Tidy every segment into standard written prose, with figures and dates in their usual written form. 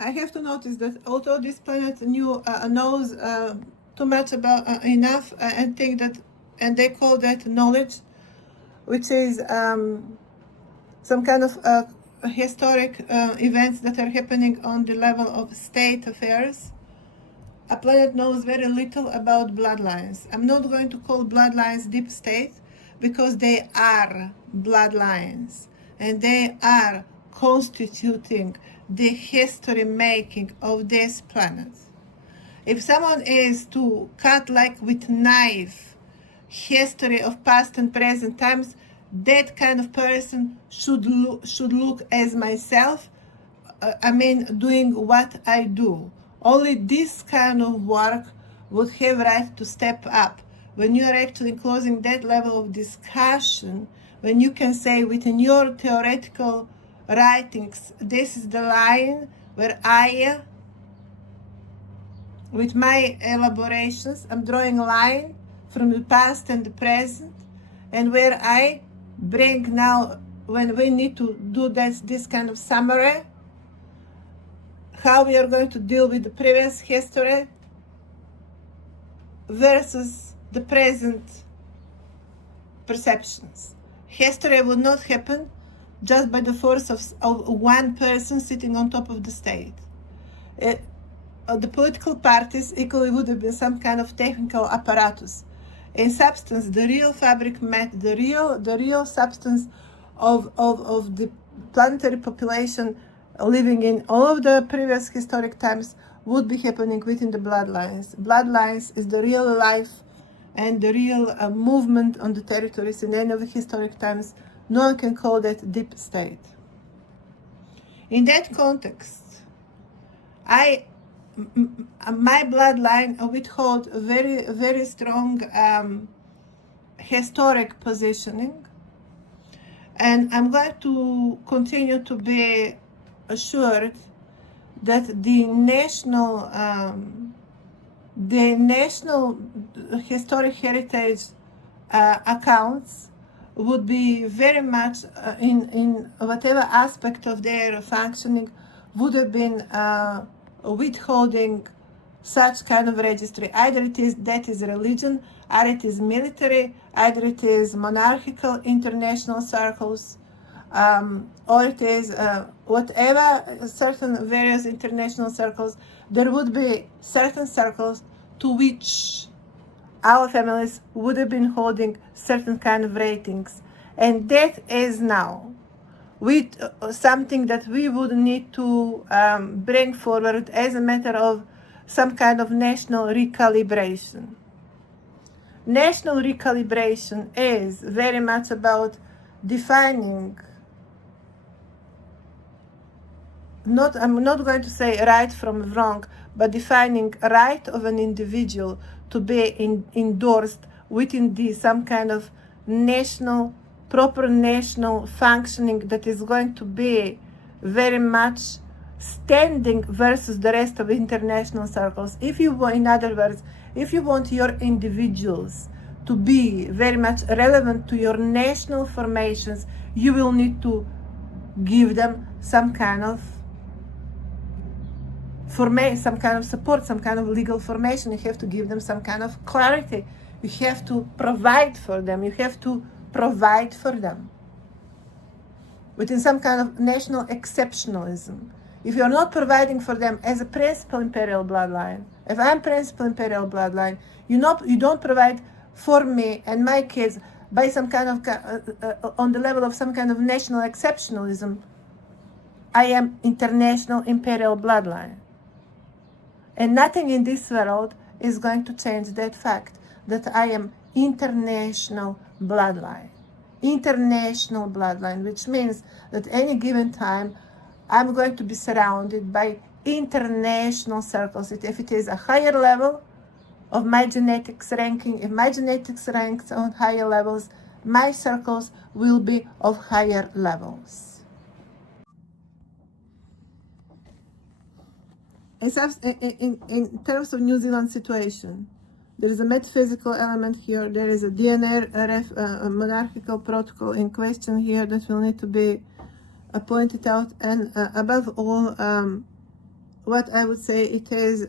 I have to notice that although this planet knows too much about enough and think that, and they call that knowledge, which is some kind of historic events that are happening on the level of state affairs. A planet knows very little about bloodlines. I'm not going to call bloodlines deep state because they are bloodlines and they are constituting the history making of this planet. If someone is to cut like with knife history of past and present times, that kind of person should look as myself. Doing what I do. Only this kind of work would have right to step up. When you are actually closing that level of discussion, when you can say within your theoretical writings, this is the line where I, with my elaborations, I'm drawing a line from the past and the present, and where I bring now, when we need to do this kind of summary, how we are going to deal with the previous history versus the present perceptions. History would not happen just by the force of one person sitting on top of the state. The political parties equally would have been some kind of technical apparatus. In substance, the real fabric met the real substance of the planetary population living in all of the previous historic times would be happening within the bloodlines. Bloodlines is the real life and the real movement on the territories in any of the historic times. No one can call that deep state. In that context, my bloodline withhold a very, very strong historic positioning, and I'm going to continue to be assured that the national historic heritage accounts would be very much in whatever aspect of their functioning would have been withholding such kind of registry. Either that is religion, either it is military, either it is monarchical international circles, or it is whatever certain various international circles. There would be certain circles to which our families would have been holding certain kind of ratings, and that is now with something that we would need to bring forward as a matter of some kind of national recalibration. National recalibration is very much about defining, I'm not going to say right from wrong, but defining right of an individual to be endorsed within some kind of proper national functioning that is going to be very much standing versus the rest of international circles. In other words, if you want your individuals to be very much relevant to your national formations, you will need to give them some kind of support, some kind of legal formation. You have to give them some kind of clarity. You have to provide for them. Within some kind of national exceptionalism. If you're not providing for them as a principal imperial bloodline, if I'm principal imperial bloodline, you don't provide for me and my kids by some kind of on the level of some kind of national exceptionalism, I am international imperial bloodline. And nothing in this world is going to change that fact that I am international bloodline. International bloodline, which means that any given time I'm going to be surrounded by international circles. If it is a higher level of my genetics ranking, if my genetics ranks on higher levels, my circles will be of higher levels. In terms of New Zealand situation, there is a metaphysical element here. There is a DNA monarchical protocol in question here that will need to be pointed out. And above all, what I would say it is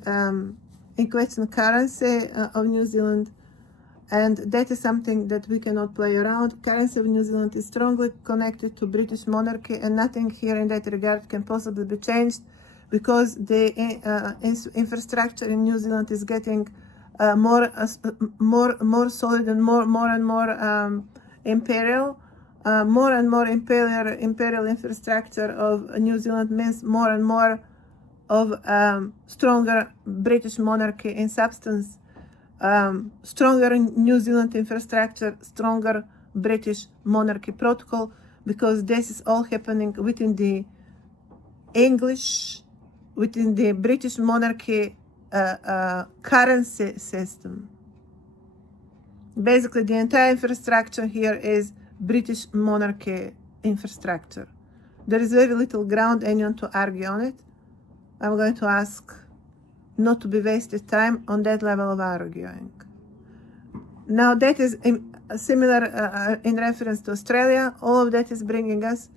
in question currency of New Zealand, and that is something that we cannot play around. Currency of New Zealand is strongly connected to British monarchy, and nothing here in that regard can possibly be changed, because the infrastructure in New Zealand is getting more solid and more imperial. More and more imperial infrastructure of New Zealand means more and more of stronger British monarchy in substance. Stronger New Zealand infrastructure, stronger British monarchy protocol, because this is all happening within the English, within the British monarchy currency system. Basically, the entire infrastructure here is British monarchy infrastructure. There is very little ground anyone to argue on it. I'm going to ask not to be wasted time on that level of arguing. Now, that is similar in reference to Australia. All of that is bringing us,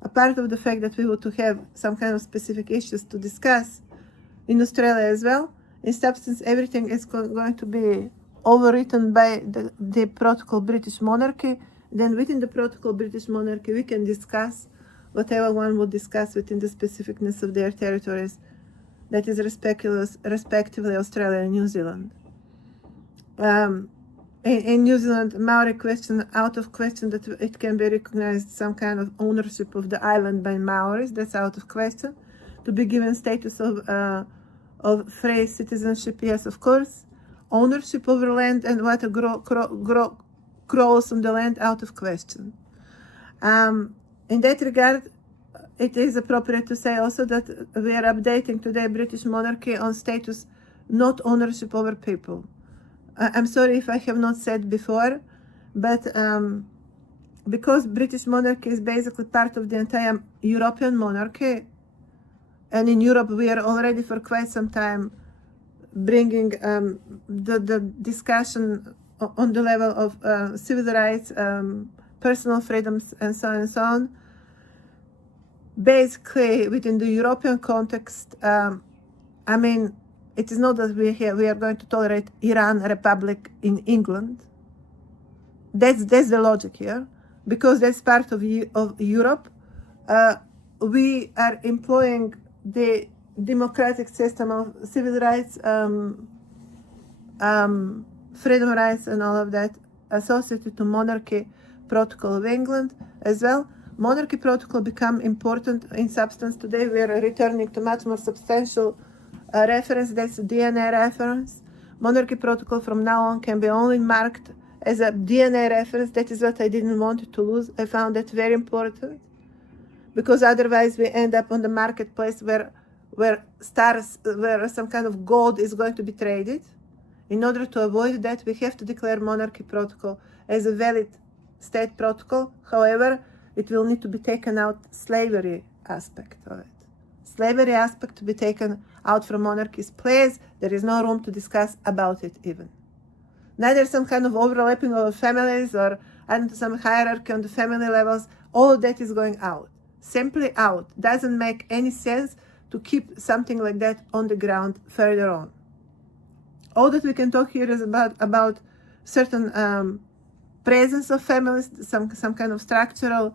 apart of the fact that we want to have some kind of specific issues to discuss in Australia as well. In substance, everything is going to be overwritten by the protocol British monarchy. Then within the protocol British monarchy, we can discuss whatever one would discuss within the specificness of their territories, that is respectively Australia and New Zealand. In New Zealand, Maori question, out of question that it can be recognized some kind of ownership of the island by Maoris. That's out of question. To be given status of free citizenship, yes, of course. Ownership over land and what grows on the land, out of question. In that regard, it is appropriate to say also that we are updating today British monarchy on status, not ownership over people. I'm sorry if I have not said before, but because British monarchy is basically part of the entire European monarchy, and in Europe we are already for quite some time bringing the discussion on the level of civil rights, personal freedoms, and so on and so on. Basically, within the European context, I mean, it is not that we are going to tolerate Iran Republic in England. That's the logic here, because that's part of Europe. We are employing the democratic system of civil rights, freedom rights, and all of that associated to monarchy protocol of England as well. Monarchy protocol become important in substance today. We are returning to much more substantial reference. That's DNA reference. Monarchy protocol from now on can be only marked as a DNA reference. That is what I didn't want it to lose. I found that very important, because otherwise we end up on the marketplace where some kind of gold is going to be traded. In order to avoid that, we have to declare monarchy protocol as a valid state protocol. However, it will need to be taken out slavery aspect of it. Slavery aspect to be taken out from monarchies, please. There is no room to discuss about it even. Neither some kind of overlapping of families or some hierarchy on the family levels. All of that is going out. Simply out. Doesn't make any sense to keep something like that on the ground further on. All that we can talk here is about certain presence of families, some kind of structural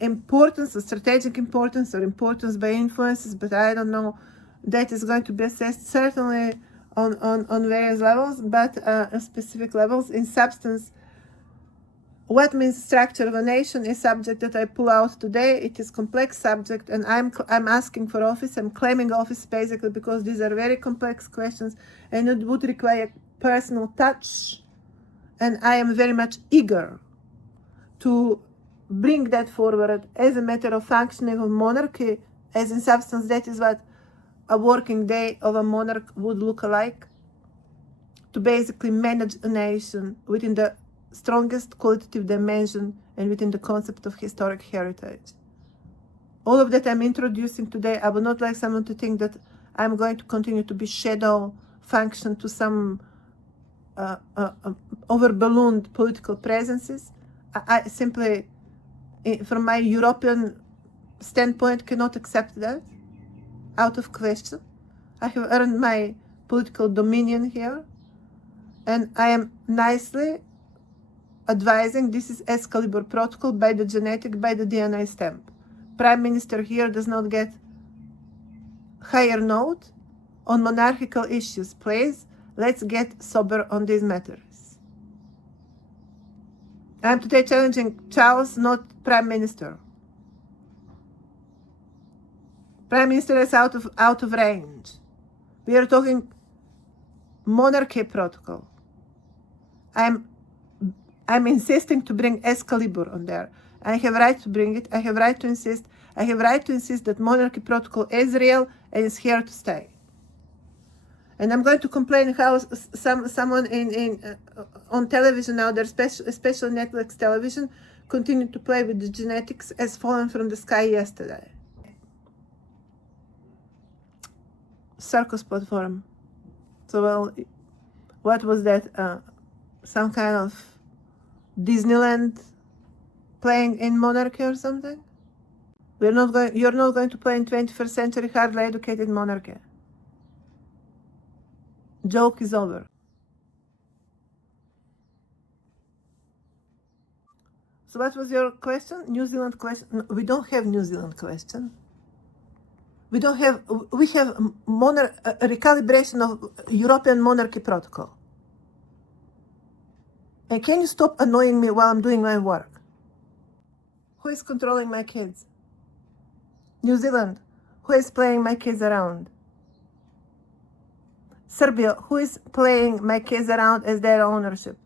importance or strategic importance or importance by influences, but I don't know. That is going to be assessed certainly on various levels, but specific levels. In substance, what means structure of a nation is subject that I pull out today. It is complex subject, and I'm asking for office. I'm claiming office basically because these are very complex questions, and it would require personal touch. And I am very much eager to bring that forward as a matter of functioning of monarchy, as in substance that is what a working day of a monarch would look like, to basically manage a nation within the strongest qualitative dimension and within the concept of historic heritage. All of that I'm introducing today, I would not like someone to think that I'm going to continue to be shadow function to some over-ballooned political presences. I simply, from my European standpoint, cannot accept that. out of question. I have earned my political dominion here, and I am nicely advising this is Excalibur protocol by the genetic, by the DNA stamp. Prime Minister here does not get higher note on monarchical issues. Please, let's get sober on these matters. I am today challenging Charles, not Prime Minister. Prime Minister is out of range. We are talking monarchy protocol. I'm insisting to bring Excalibur on there. I have right to bring it. I have right to insist. I have right to insist that monarchy protocol is real and is here to stay. And I'm going to complain how someone on television now, their special Netflix television, continued to play with the genetics as fallen from the sky yesterday. Circus platform. So, well, what was that? Some kind of Disneyland playing in monarchy or something? You're not going to play in 21st century hardly educated monarchy. Joke is over. So what was your question? New Zealand question? No, we don't have New Zealand question. We have recalibration of European monarchy protocol. And can you stop annoying me while I'm doing my work? Who is controlling my kids? New Zealand, who is playing my kids around? Serbia, who is playing my kids around as their ownership?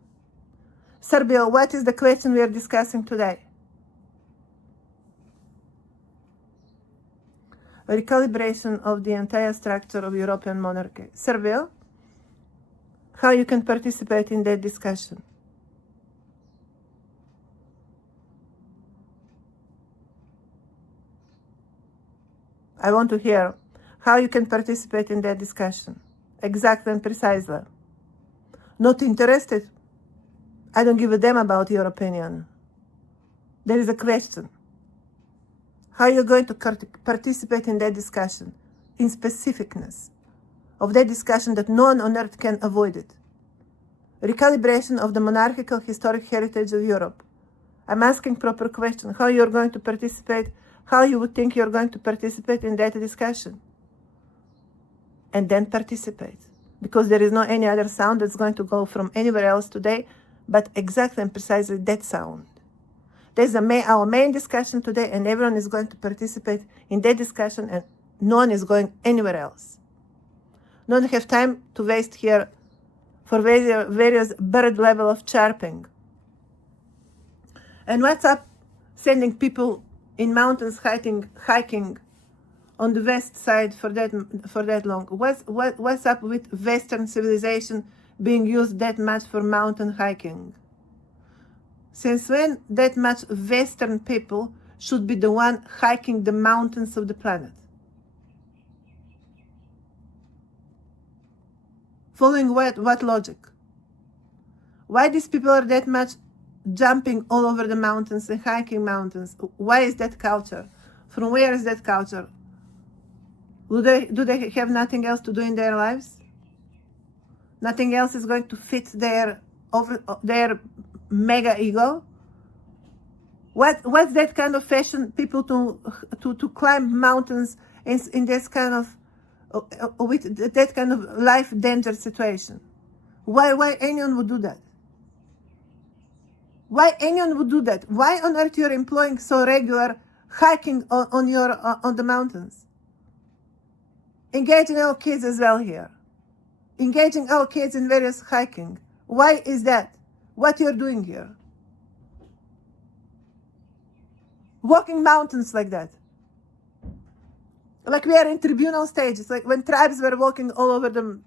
Serbia, what is the question we are discussing today? A recalibration of the entire structure of European monarchy. Serbia, how you can participate in that discussion? I want to hear how you can participate in that discussion. Exactly and precisely. Not interested? I don't give a damn about your opinion. There is a question. How are you going to participate in that discussion? In specificness of that discussion that no one on earth can avoid it. Recalibration of the monarchical historic heritage of Europe. I'm asking proper question. How you're going to participate, how you would think you're going to participate in that discussion. And then participate. Because there is no any other sound that's going to go from anywhere else today, but exactly and precisely that sound. There's our main discussion today, and everyone is going to participate in that discussion, and no one is going anywhere else. No one have time to waste here for various bird level of chirping. And what's up sending people in mountains hiking on the west side for that long? What's up with Western civilization being used that much for mountain hiking? Since when that much Western people should be the one hiking the mountains of the planet? Following what logic? Why these people are that much jumping all over the mountains and hiking mountains? Why is that culture? From where is that culture? Do they have nothing else to do in their lives? Nothing else is going to fit their mega ego? What's that kind of fashion? People to climb mountains in this kind of with that kind of life danger situation? Why anyone would do that? Why anyone would do that? Why on earth you're employing so regular hiking on the mountains? Engaging our kids as well here. Engaging our kids in various hiking. Why is that? What you're doing here? Walking mountains like that. Like we are in tribunal stages. Like when tribes were walking all over them.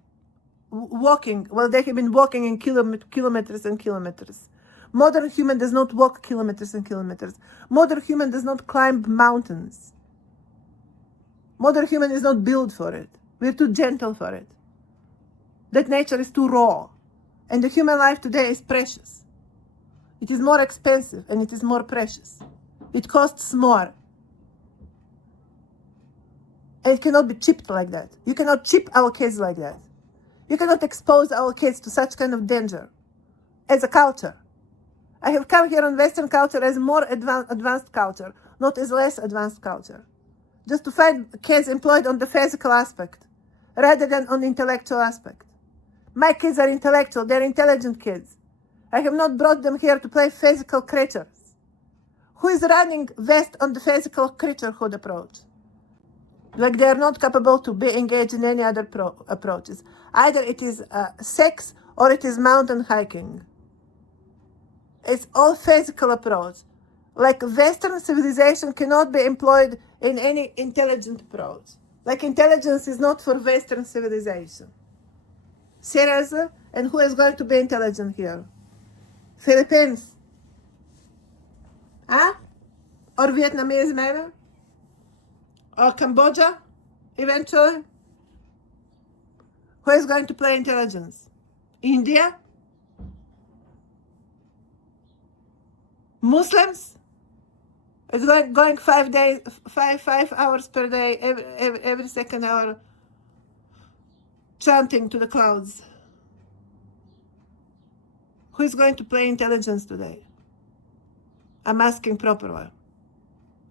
Well, they have been walking in kilometers and kilometers. Modern human does not walk kilometers and kilometers. Modern human does not climb mountains. Modern human is not built for it. We're too gentle for it. That nature is too raw. And the human life today is precious. It is more expensive and it is more precious. It costs more. And it cannot be chipped like that. You cannot chip our kids like that. You cannot expose our kids to such kind of danger as a culture. I have come here on Western culture as more advanced culture, not as less advanced culture. Just to find kids employed on the physical aspect rather than on the intellectual aspect. My kids are intellectual, they're intelligent kids. I have not brought them here to play physical creatures. Who is running West on the physical creaturehood approach? Like they are not capable to be engaged in any other approaches. Either it is sex or it is mountain hiking. It's all physical approach. Like Western civilization cannot be employed in any intelligent approach. Like intelligence is not for Western civilization. Seriously? And who is going to be intelligent here? Philippines? Huh? Or Vietnamese maybe? Or Cambodia, eventually? Who is going to play intelligence? India? Muslims? It's going 5 days, five hours per day, every second hour, chanting to the clouds. Who is going to play intelligence today? I'm asking properly.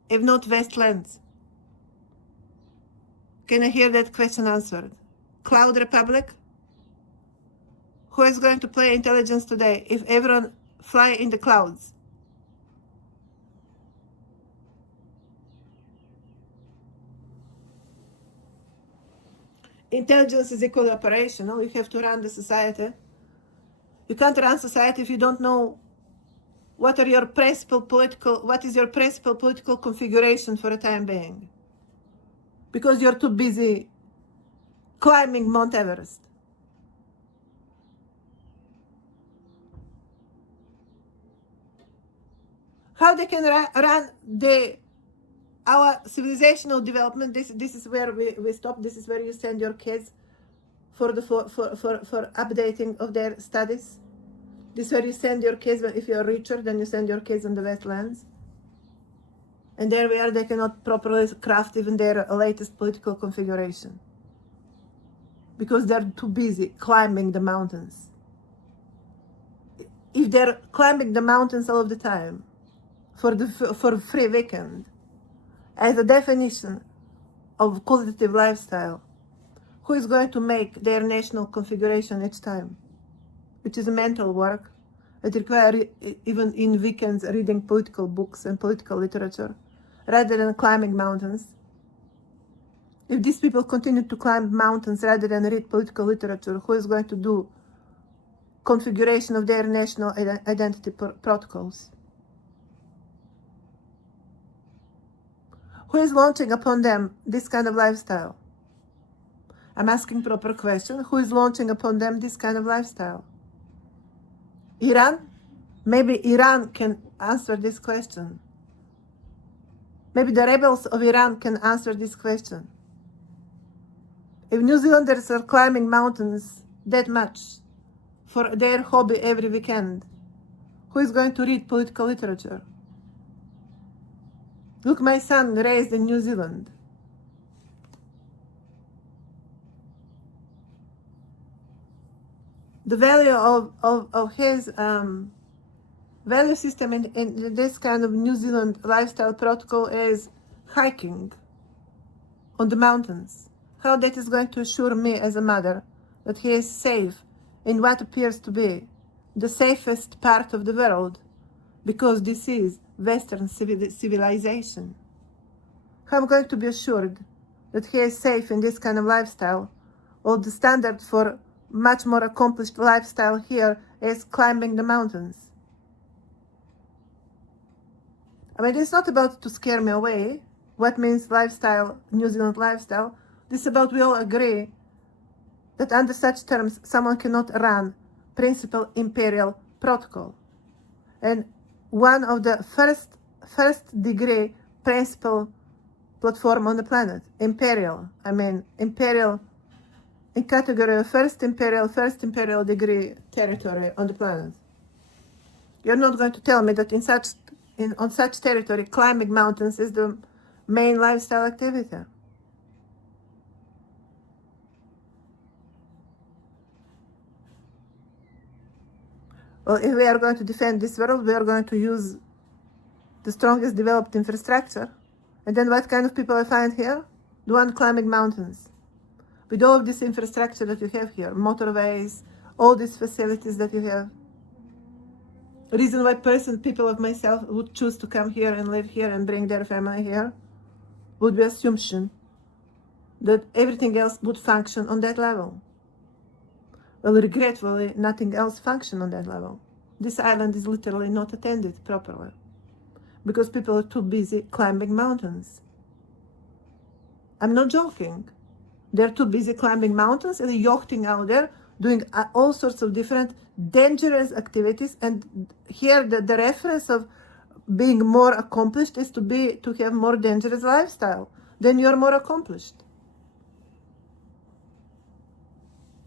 If not Westlands. Can I hear that question answered? Cloud Republic? Who is going to play intelligence today if everyone fly in the clouds? Intelligence is equal operation. No? You have to run the society. You can't run society if you don't know what is your principal political configuration for the time being. Because you're too busy climbing Mount Everest. How they can run our civilizational development? This is where we stop. This is where you send your kids for updating of their studies. This is where you send your kids. If you're richer, then you send your kids on the Westlands. And there we are, they cannot properly craft even their latest political configuration. Because they're too busy climbing the mountains. If they're climbing the mountains all of the time, for free weekend, as a definition of qualitative lifestyle, who is going to make their national configuration each time? Which is a mental work. It requires, even in weekends, reading political books and political literature, rather than climbing mountains. If these people continue to climb mountains rather than read political literature, who is going to do configuration of their national identity protocols? Who is launching upon them this kind of lifestyle? I'm asking proper question. Who is launching upon them this kind of lifestyle? Iran? Maybe Iran can answer this question. Maybe the rebels of Iran can answer this question. If New Zealanders are climbing mountains that much for their hobby every weekend, who is going to read political literature? Look, my son raised in New Zealand. The value of his value system in this kind of New Zealand lifestyle protocol is hiking on the mountains. How that is going to assure me as a mother that he is safe in what appears to be the safest part of the world, because this is Western civilization. How I'm going to be assured that he is safe in this kind of lifestyle, or the standard for much more accomplished lifestyle here is climbing the mountains. I mean, it's not about to scare me away. What means lifestyle, New Zealand lifestyle? This is about we all agree that under such terms, someone cannot run principal imperial protocol. And one of the first degree principal platform on the planet, imperial. I mean, imperial in category of first imperial degree territory on the planet. You're not going to tell me that on such territory, climbing mountains is the main lifestyle activity. Well, if we are going to defend this world, we are going to use the strongest developed infrastructure. And then what kind of people I find here? The one climbing mountains. With all of this infrastructure that you have here, motorways, all these facilities that you have. The reason why people of myself would choose to come here and live here and bring their family here would be assumption that everything else would function on that level. Well, regretfully, nothing else functions on that level. This island is literally not attended properly because people are too busy climbing mountains. I'm not joking. They're too busy climbing mountains and yachting out there, doing all sorts of different dangerous activities. And here the reference of being more accomplished is to have more dangerous lifestyle. Then you're more accomplished.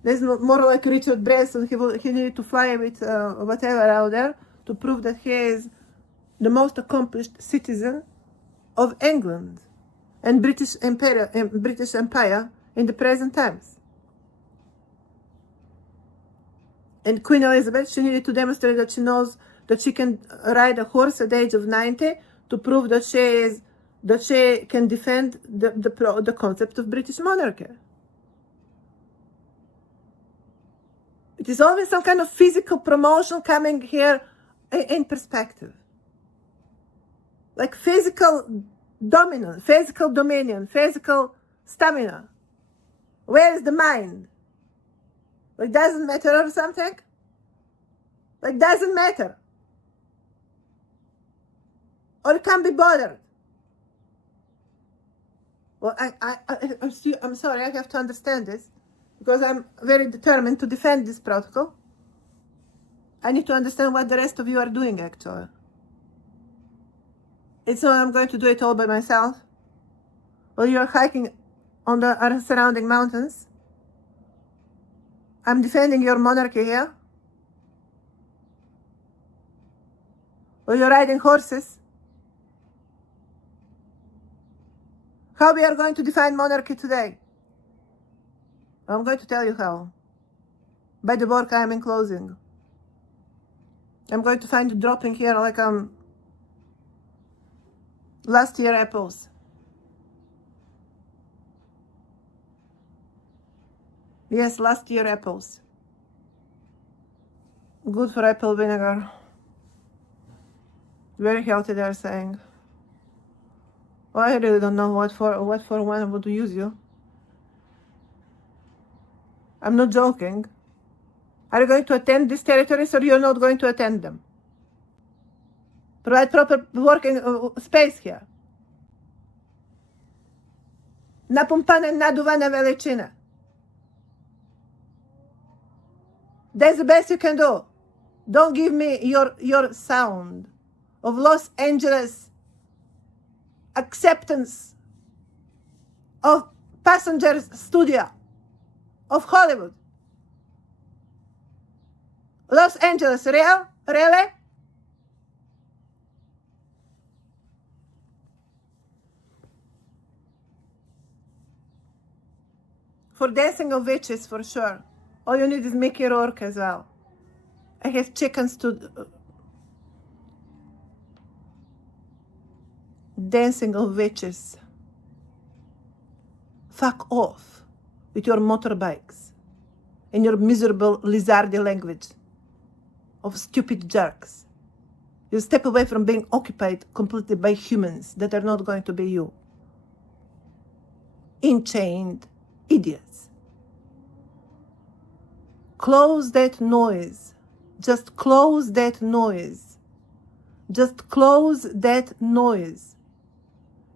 There's more like Richard Branson. He needed to fly with whatever out there to prove that he is the most accomplished citizen of England and British Empire in the present times. And Queen Elizabeth, she needed to demonstrate that she knows that she can ride a horse at the age of 90 to prove that she can defend the concept of British monarchy. It is always some kind of physical promotion coming here in perspective. Like physical dominance, physical dominion, physical stamina. Where is the mind? Like, doesn't matter or something? Like, doesn't matter. Or it can't be bothered. Well, I'm sorry, I have to understand this because I'm very determined to defend this protocol. I need to understand what the rest of you are doing, actually. It's not I'm going to do it all by myself. Well, you're hiking on the surrounding mountains. I'm defending your monarchy here. Well, you're riding horses. How we are going to define monarchy today? I'm going to tell you how. By the work I am enclosing. I'm going to find you dropping here like last year apples. Yes, last year apples. Good for apple vinegar. Very healthy, they're saying. Well, I really don't know what for when I would use you. I'm not joking. Are you going to attend these territories or you're not going to attend them? Provide proper working space here. Napumpane, naduwane veličine. That's the best you can do. Don't give me your sound of Los Angeles acceptance of passengers studio of Hollywood. Los Angeles, real? Really? For dancing of witches, for sure. All you need is Mickey Rourke as well. I have chickens to... Dancing of witches. Fuck off with your motorbikes and your miserable lizardy language of stupid jerks. You step away from being occupied completely by humans that are not going to be you. Enchained idiots. Close that noise. Just close that noise. Just close that noise.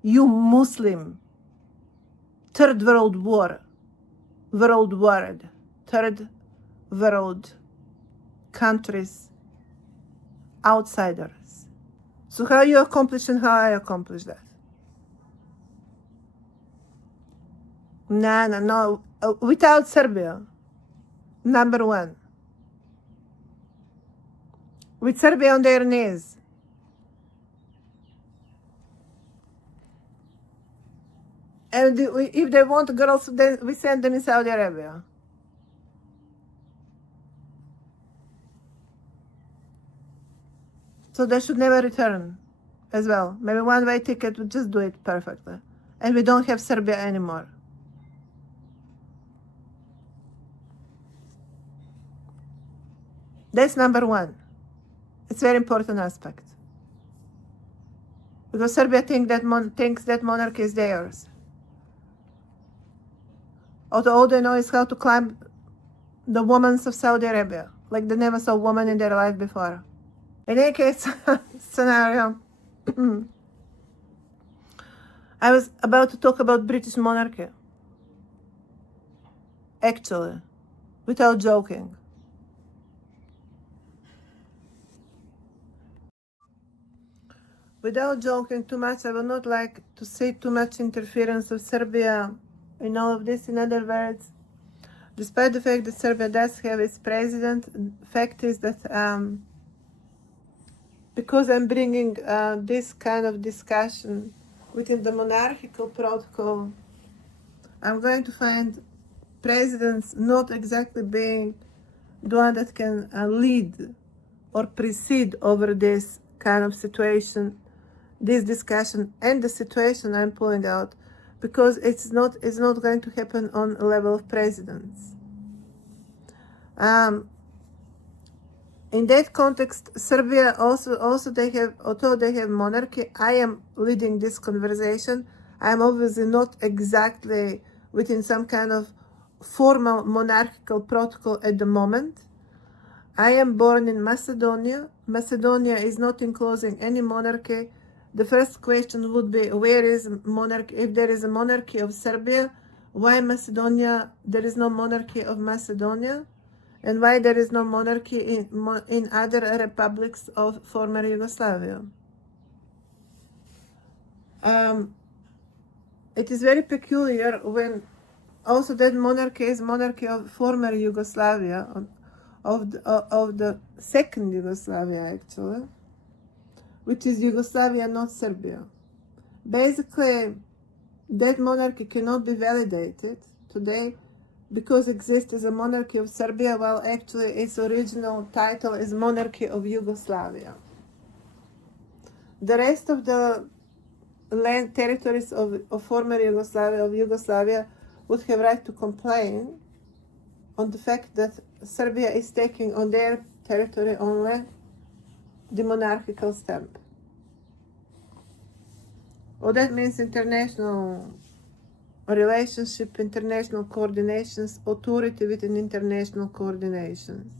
You Muslim. Third world countries, outsiders. So how you accomplish and how I accomplish that? No. Without Serbia, number one. With Serbia on their knees. And if they want girls, then we send them in Saudi Arabia. So they should never return as well. Maybe one-way ticket would just do it perfectly. And we don't have Serbia anymore. That's number one. It's a very important aspect. Because Serbia thinks that monarchy is theirs. All they know is how to climb the women of Saudi Arabia, like they never saw a woman in their life before. In any case, scenario, I was about to talk about British monarchy. Actually, without joking. Without joking too much, I would not like to see too much interference of Serbia in all of this. In other words, despite the fact that Serbia does have its president, the fact is that because I'm bringing this kind of discussion within the monarchical protocol, I'm going to find presidents not exactly being the one that can lead or precede over this kind of situation, this discussion and the situation I'm pulling out, because it's not going to happen on a level of presidents. In that context, Serbia also they have, although they have monarchy, I am leading this conversation. I am obviously not exactly within some kind of formal monarchical protocol at the moment. I am born in Macedonia. Macedonia is not enclosing any monarchy. The first question would be, where is monarchy? If there is a monarchy of Serbia, why Macedonia? There is no monarchy of Macedonia, and why there is no monarchy in other republics of former Yugoslavia? It is very peculiar when also that monarchy is monarchy of former Yugoslavia, of the second Yugoslavia actually, which is Yugoslavia, not Serbia. Basically, that monarchy cannot be validated today because it exists as a monarchy of Serbia, while actually its original title is monarchy of Yugoslavia. The rest of the land territories of former Yugoslavia would have right to complain on the fact that Serbia is taking on their territory only the monarchical stamp. Well, that means international relationship, international coordinations, authority within international coordinations,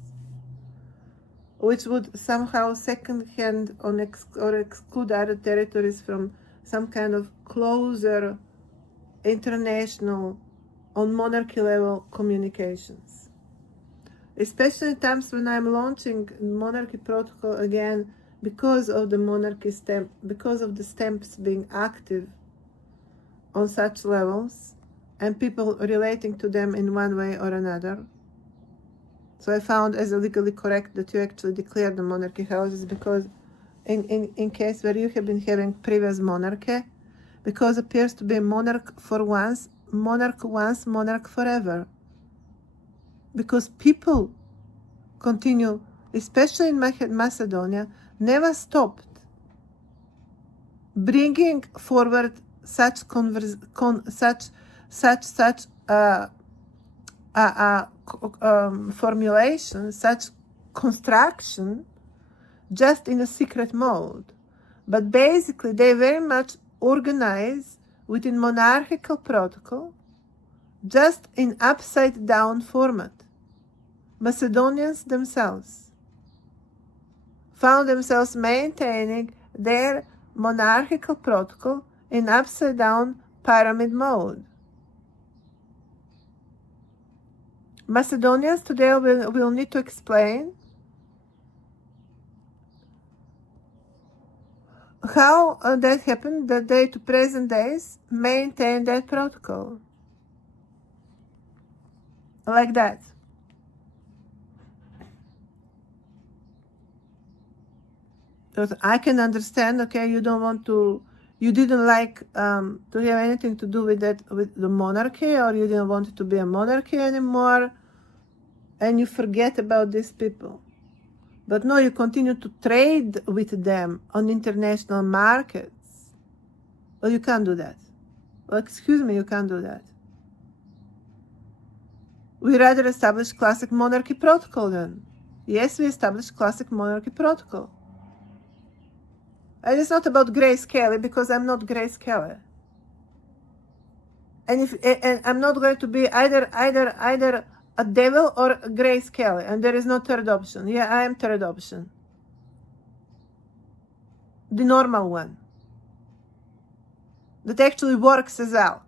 which would somehow second-hand or exclude other territories from some kind of closer international on monarchy level communications. Especially in times when I'm launching monarchy protocol again, because of the monarchy stamp, because of the stamps being active on such levels and people relating to them in one way or another. So I found as legally correct that you actually declare the monarchy houses, because in case where you have been having previous monarchy, because appears to be monarch for once, monarch forever. Because people continue, especially in Macedonia, never stopped bringing forward such formulation, such construction, just in a secret mode. But basically, they very much organize within monarchical protocol, just in upside down format. Macedonians themselves found themselves maintaining their monarchical protocol in upside down pyramid mode. Macedonians today will need to explain how that happened, that they to present days maintain that protocol like that. Because I can understand, okay, you didn't like to have anything to do with that, with the monarchy, or you didn't want it to be a monarchy anymore, and you forget about these people. But no, you continue to trade with them on international markets. Well, you can't do that. Well, excuse me, you can't do that. We rather establish classic monarchy protocol then. Yes, we established classic monarchy protocol. And it's not about Grace Kelly, because I'm not Grace Kelly. And I'm not going to be either a devil or a Grace Kelly, and there is no third option. Yeah, I am third option. The normal one. That actually works as well.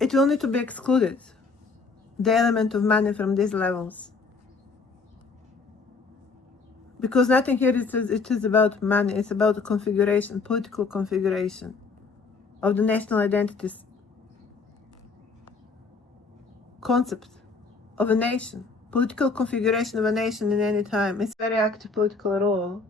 It will need to be excluded, the element of money from these levels. Because nothing here it is about money, it's about the configuration, political configuration of the national identities, concept of a nation, political configuration of a nation in any time. It's a very active political role.